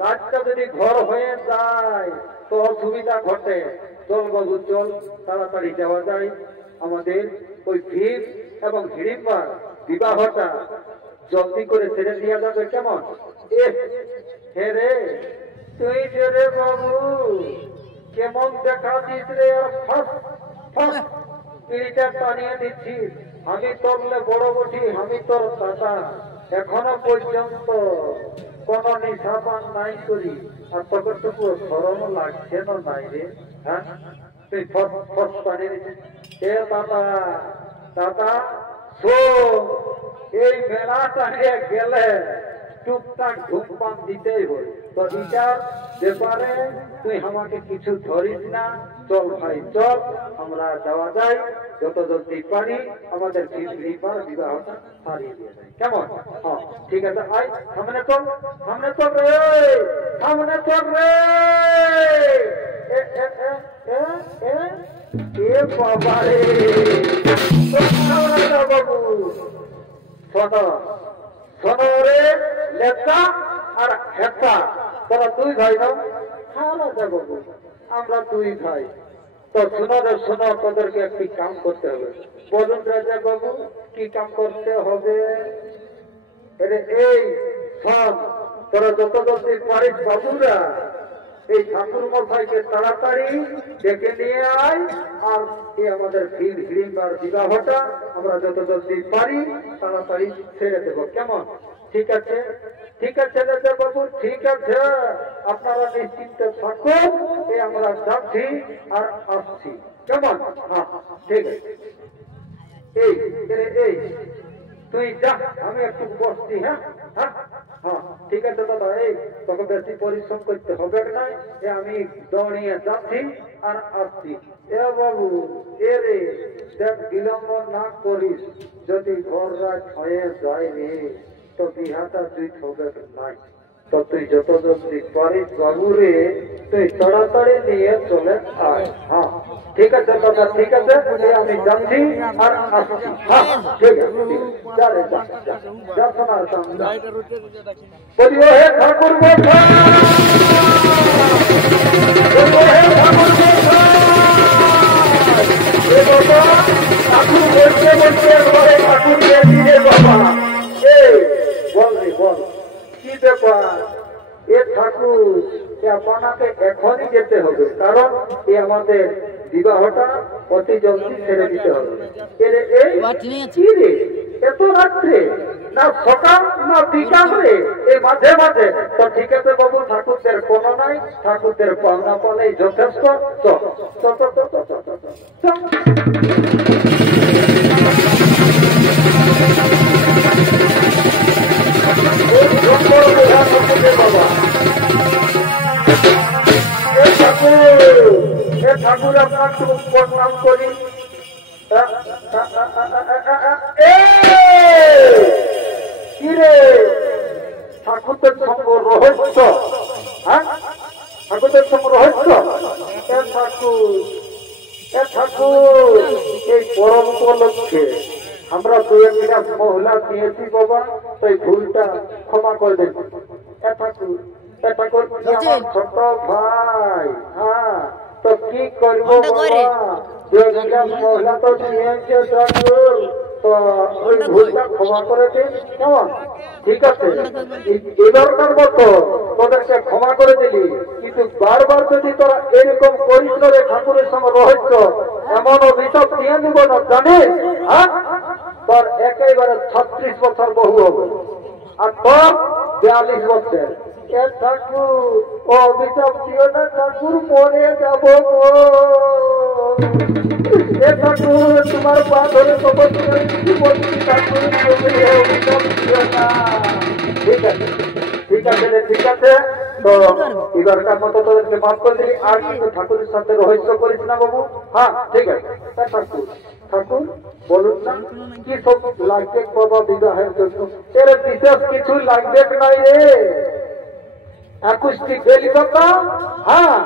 রাতটা যদি ঘর হয়ে যায় তো অসুবিধা ঘটে। চল বাবু চল, তাড়াতাড়ি যাওয়া যায়। আমাদের ওই ভিড় এবং হিড়িম্বার বিবাহটা জলদি করে ছেড়ে দেওয়া যাবে কেমন? হে রে তুই যে রে বাবু কেমন দেখা দিস রে, পিড়িটা টানিয়ে দিচ্ছিস। আমি তোরলে বড় বটি, আমি তোর দাদা, এখনো পর্যন্ত কোন নিশাপান নাই করি, আর ততটুকু সরম লাগছে না নাই রে। হ্যাঁ তুই ফস পানি দিচ্ছিস। এ দাদা দাদা শোন, এই মেলাটা গেলে টুকটাক ধূমপান দিতেই হয়। তো এটার ব্যাপারে তুই আমাকে কিছু ধরিস না। চল ভাই চল, আমরা যাওয়া যায় যত জলদি পারি, আমাদের বিবাহটা হারিয়ে দিয়ে যায় কেমন? হ্যাঁ ঠিক আছে, আয় সামনে চল, সামনে চল রে, সামনে চল রে। বাবা রে বাবু শোনো শোনো রে, লেপটা আর হেপটা তোরা দুই ভাই নাও। হ্যাঁ রাজা বাবু আমরা দুই ভাই। তো শোনো রে শোনো, তোদেরকে একটি কাম করতে হবে। বলুন রাজা বাবু কি কাম করতে হবে? এই শোন, তোরা যত জলদি পারিস বাবুরা এই ঠাকুর মশাইকে তাড়াতাড়ি ডেকে নিয়ে আয়, আর এই আমাদের হিড়িম্বার বিবাহটা আমরা যত জলদি পারি তাড়াতাড়ি ছেড়ে দেব কেমন? ঠিক আছে ঠিক আছে রাজা বাবু, ঠিক আছে, আপনারা নিশ্চিন্তে থাকুন। এই আমরা যাচ্ছি আর আসছি কেমন? হ্যাঁ ঠিক আছে। এই তুই যা, আমি একটু বসছি। হ্যাঁ হ্যাঁ হ্যাঁ ঠিক আছে দাদা, এই তোকে বেশি পরিশ্রম করতে হবে না, আমি দৌড়িয়ে যাচ্ছি আর আসছি। এ বাবু এ রে দেখ, বিলম্ব না করিস, যদি ঘর রাত হয়ে যায় রে তো বিহাটা তুই হবে নাই। তো তুই যত জলদি পারিস বাবু রে তুই তাড়াতাড়ি নিয়ে চলে আয়। হ্যাঁ ঠিক আছে দাদা, ঠিক আছে, আমি যাচ্ছি আর আসছি। হ্যাঁ ঠিক আছে, যা রে যা যা শোনার সামনে বলিও হে ঠাকুর মশাই, বলিও হে ঠাকুর মশাই। এ বাবা ঠাকুর বলতে বলতে ঘরে ঠাকুর গেছি রে বাবা। এই বল রে বল কি ব্যাপার? এ ঠাকুর আপনাকে এখনই যেতে হবে, কারণ এ আমাদের বিবাহটা অতি জলদি ছেড়ে দিতে হবে। কি রে এত রাত্রে, না সকাল না বিকাল রে, এই মাঝে মাঝে? তো ঠিক আছে বাবু, ঠাকুরদের কোনো নাই, ঠাকুরদের পাওনা পালেই যথেষ্ট। বাবা ঠাকুর আপনার খুব প্রণাম করি। কি রে ঠাকুরদের সঙ্গ রহস্য? হ্যাঁ ঠাকুরদের সঙ্গ রহস্য? ঠাকুর এই পরম উপলক্ষে আমরা দু একটা মহিলা নিয়েছি বাবা, তো এই ভুলটা ক্ষমা করে দেন। ঠাকুর আমার ছোট ভাই। হ্যাঁ তো কি করবো মহিলা তো নিয়েছে ঠাকুর, তো ওই ভুলটা ক্ষমা করে দিন কেমন? ঠিক আছে, এবারকার মতো তোদেরকে ক্ষমা করে দিলি, কিন্তু বারবার যদি তোরা এরকম করিস রে ঠাকুরের সঙ্গে রহস্য, এমন অভিযোগ নিয়ে নিব না জানিস? হ্যাঁ তোর একেবারে 36 বছর বহু হবে, আর তোর 42 বছর। ঠাকুর ও অভিযোগ দিও না ঠাকুর, মরে যাবো। ঠাকুর তোমার পা ধরে বলছি ঠাকুর, অভিযোগ দিও না। ঠিক আছে ঠিক আছে রে, ঠিক আছে। তো এবারকার মতো তোদেরকে মাফ করে দিলি, আর কিন্তু ঠাকুরের সাথে রহস্য করিস না বাবু। হ্যাঁ ঠিক আছে। ঠাকুর ঠাকুর বলুন না কি সব লাগবে বাবা বিবাহের জন্য? এর বিশেষ কিছু লাগবে নাই রে। 21টি বেলপাতা, হ্যাঁ,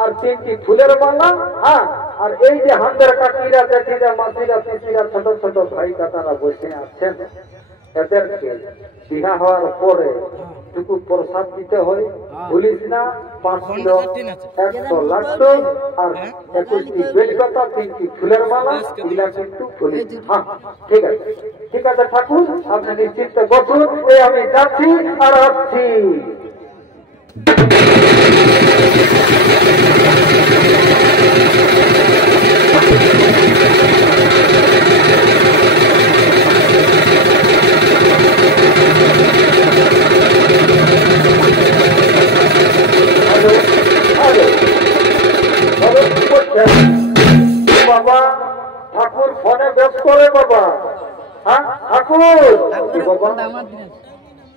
আর 3টি ফুলের মালা, হ্যাঁ, আর এই যে হাতের কাকিরা, জেঠিরা, মাসিরা, পিসিরা, ছোট ছোট ভাই কাকারা বসে আছেন, এদেরকে বিবাহ হওয়ার পরে টুকু প্রসাদ দিতে হয়। ভুলিস না, 5 কিলো 100 লাগতো, আর 21টি বেলপাতা, 3টি ফুলের মালা, এগুলা কিন্তু ভুলিস। হ্যাঁ, ঠিক আছে, ঠিক আছে ঠাকুর, আপনি নিশ্চিন্তে বসুন, এই আমি যাচ্ছি আর আসছি। বাবা ঠাকুর ফোনে ব্যস্ত করে বাবা। হ্যাঁ ঠাকুর, বাবা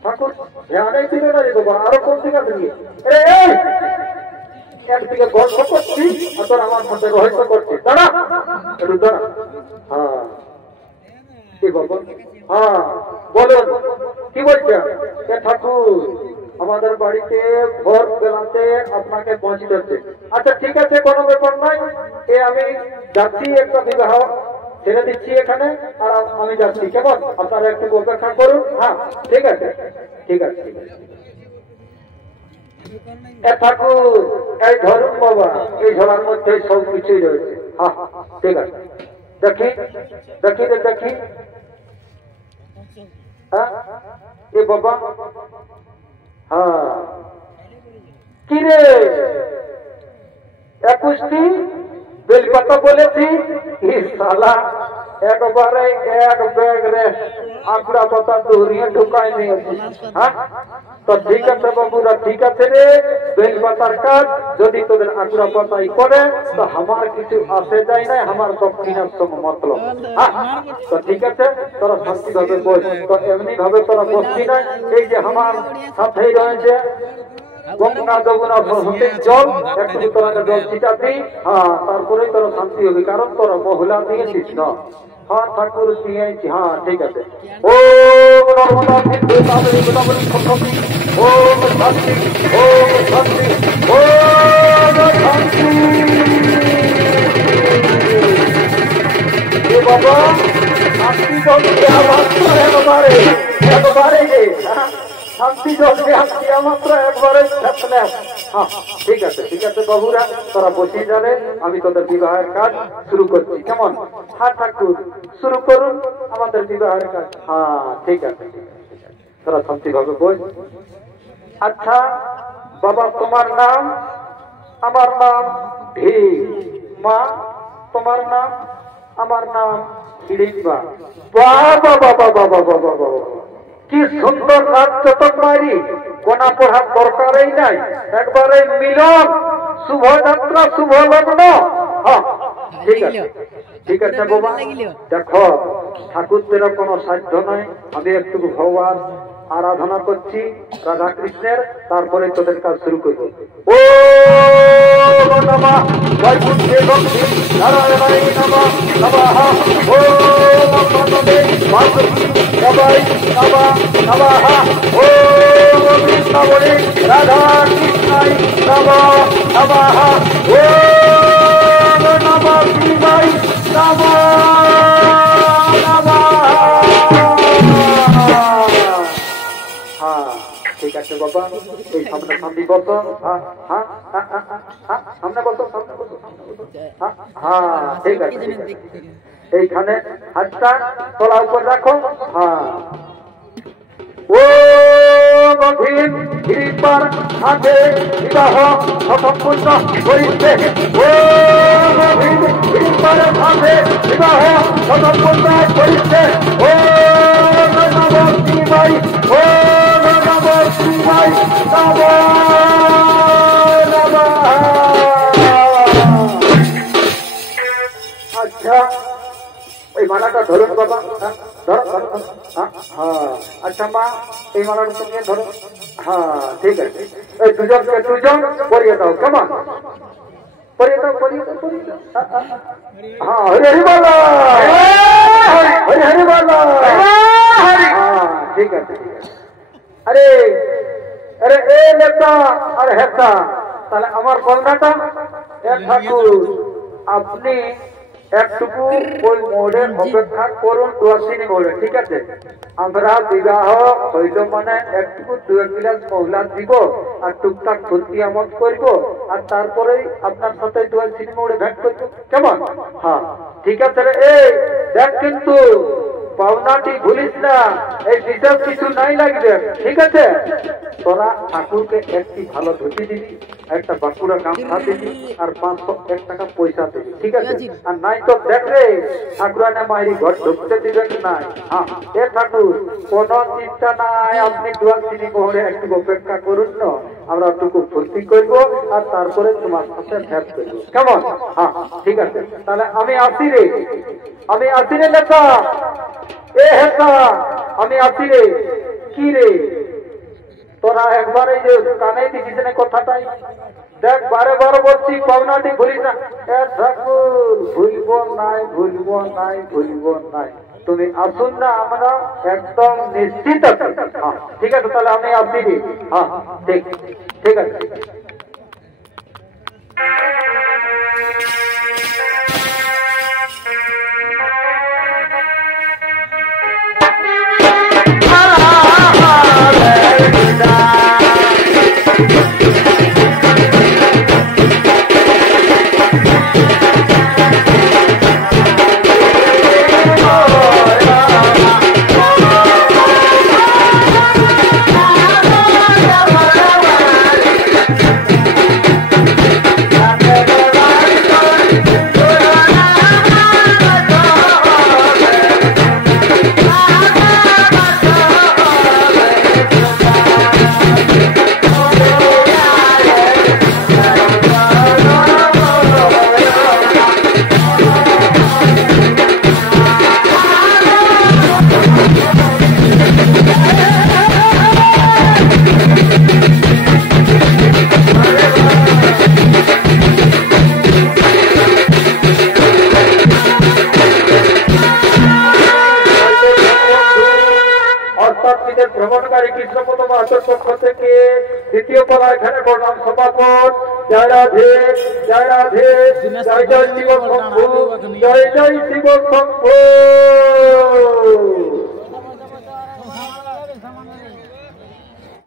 ঠাকুর ধ্যানে দিলে না রে বাবা, আরো কোন দিকে দিকে একদিকে গল্প করছি আর তোর আমার সাথে রহস্য করছি। দাঁড়া একটু দাঁড়া। হ্যাঁ কি বাবা? হ্যাঁ বলুন, কি বলছেন? ঠাকুর আমাদের বাড়িতে ভোর বেলাতে আপনাকে পৌঁছে দিচ্ছে। আচ্ছা ঠিক আছে, কোনো ব্যাপার নাই, আমি যাচ্ছি, একটা বিবাহ ছেড়ে দিচ্ছি এখানে, আর আমি যাচ্ছি, কেমন? আপনারা একটু অপেক্ষা করুন। হ্যাঁ ঠিক আছে, ঠিক আছে, ঠিক আছে। ঠাকুর এই ধরুন বাবা, এই ঝোলার মধ্যে সব কিছুই রয়েছে। হ্যাঁ ঠিক আছে, দেখি দেখি দেখি। হ্যাঁ এ বাবা, হ্যাঁ কি রে 21টি বেলপাতা বলেছি, শালা একবারে এক ব্যাগ রে আঁকড়া পাতা দৌড়িয়ে ঢুকাই নিয়েছি। হ্যাঁ তো ঠিক আছে বাবুরা, ঠিক আছে রে, বেলপাতার কাজ যদি তোদের আঁকড়া পাতাই করে তো আমার কিছু আসে যায় না, আমার দক্ষিণের সঙ্গে মতলব। হ্যাঁ তো ঠিক আছে, তোরা শান্তি ভাবে বল, তো এমনি ভাবে তোরা বসছি না, এই যে আমার সাথেই রয়েছে গঙ্গা যমুনা সরস্বতীর জল, একটু তোরা জল ছিটাবি। হ্যাঁ তারপরেই তোরা শান্তি হবে, কারণ তোরা মহিলা দিয়েছিস না। হ্যাঁ ঠাকুর দিয়েছি। হ্যাঁ ঠিক আছে। ওম নর্মদা সিন্ধু কাবেরী গোদাবরী সরস্বতী, ওম শান্তি, ওম শান্তি, ওম শান্তি। এ বাবা শান্তি জল দেওয়া মাত্র একবারে একবারে শান্তি জল দেওয়া মাত্র একবারে। হ্যাঁ ঠিক আছে, ঠিক আছে বাবুরা, তোরা বসে যাবে, আমি তোদের বিবাহের কাজ শুরু করছি, কেমন? হ্যাঁ ঠাকুর শুরু করুন আমাদের বিবাহের কাজ। হ্যাঁ ঠিক আছে, ঠিক আছে, ঠিক আছে, তোরা শান্তিভাবে বল। আচ্ছা বাবা, তোমার নাম? আমার নাম ভীম। মা তোমার নাম? আমার নাম হিড়িম্বা। বাবা বাবা বাবা বাবা বাবা, কি সুন্দর নাম চতক মারি, কোনা পড়ার দরকারই নাই, একবারে মিলন, শুভযাত্রা, শুভ লগ্ন। হ্যাঁ ঠিক আছে, ঠিক আছে বাবা। দেখো ঠাকুরদের কোনো সাধ্য নয়, আমি একটু ভগবান আরাধনা করছি রাধা কৃষ্ণের, তারপরে তোদের কাজ শুরু করবো। ও নমঃ বৈকুণ্ঠে লক্ষ্মী নারায়ণায় নমঃ নমঃ, ও নমঃ মাধবী সবাই নমঃ নমঃ, ও কৃষ্ণবরে রাধা কৃষ্ণায় নমঃ নমঃ, ও নমঃ শিবায় নমঃ নমঃ। হ্যাঁ ঠিক আছে বাবা, এই সামনে সামনে বসো। হ্যাঁ হ্যাঁ হ্যাঁ সামনে বসো, সামনে বসো, হ্যাঁ ঠিক আছে, ঠিক আছে। এইখানে হাতটা তোলা উপর রাখো। হ্যাঁ ও গভীর গিরিপার হাতে বিবাহ সম্পূর্ণ করিতে, ও গভীর গিরিপার হাতে বিবাহ সম্পূর্ণ করিতে, ও নমঃ শিবায়, ও নমঃ শিবায় নমঃ নমঃ। আচ্ছা এই মালাটা ধরুন বাবা, ধরো ধরো। হ্যাঁ আচ্ছা মা, এই মালাটা নিয়ে ধরো। হ্যাঁ ঠিক আছে, এই দুজনকে দুজন পরিয়ে দাও, কেমন? পরিয়ে দাও, পরিয়ে দাও, পরিয়ে দাও। হ্যাঁ হরি হরি বলো, হরি হরি বলো। হ্যাঁ ঠিক আছে, ঠিক আছে। আরে আরে এ নেতা আর হেতা, তাহলে আমার কন্যাটা ঠাকুর আপনি একটুকু ওই মোড়ের অপেক্ষা করুন, দুয়াশিনী মোড়ে, ঠিক আছে? আমরা বিবাহ হইল মানে একটুকু 2 গ্লাস মহলা দিব আর টুকটাক ফুলতি আমদ করবো, আর তারপরেই আপনার সাথে দুয়াশিনী মোড়ে ভেট করবো, কেমন? হ্যাঁ ঠিক আছে রে। এই দেখ কিন্তু পাওনাটি ভুলিস না, এই হিসাব কিছু নাই লাগবে, ঠিক আছে? তোরা ঠাকুরকে একটি ভালো ধুতি দিবি, একটা বাঁকুড়া গামছা দিবি, আর 501 টাকা পয়সা দিবি, ঠিক আছে? আর নাই তো দেখ রে ঠাকুরানে মাইরি ঘর ঢুকতে দিবেন না। হ্যাঁ এ ঠাকুর কোন চিন্তা নাই, আপনি দুয়াশিনী মোড়ে একটু অপেক্ষা করুন না, আমরা একটু ফুর্তি করবো আর তারপরে তোমার সাথে ভেট করবো, কেমন? হ্যাঁ ঠিক আছে, তাহলে আমি আসি রে, আমি আসি রে লেখা। এ হেতা আমি আসি রে। কি রে তোরা একবার এই যে কানে দিছিস না কথাটাই, দেখ বারে বারে বলছি পাওনাটি ভুলিস না। এ ঠাকুর ভুলব নাই, ভুলব নাই, ভুলব নাই, তুমি আসুন না, আমরা একদম নিশ্চিত আছি। হ্যাঁ ঠিক আছে, তাহলে আমি আসি রে। হ্যাঁ ঠিক ঠিক আছে। ভ্রমণকারী কৃষ্ণপদ মাহাতোর পক্ষ থেকে দ্বিতীয় পালা এখানে করলাম সমাপন। জয় রাধে, জয় রাধে, জয় জয় শিব শম্ভু, জয় জয় শিব শম্ভু।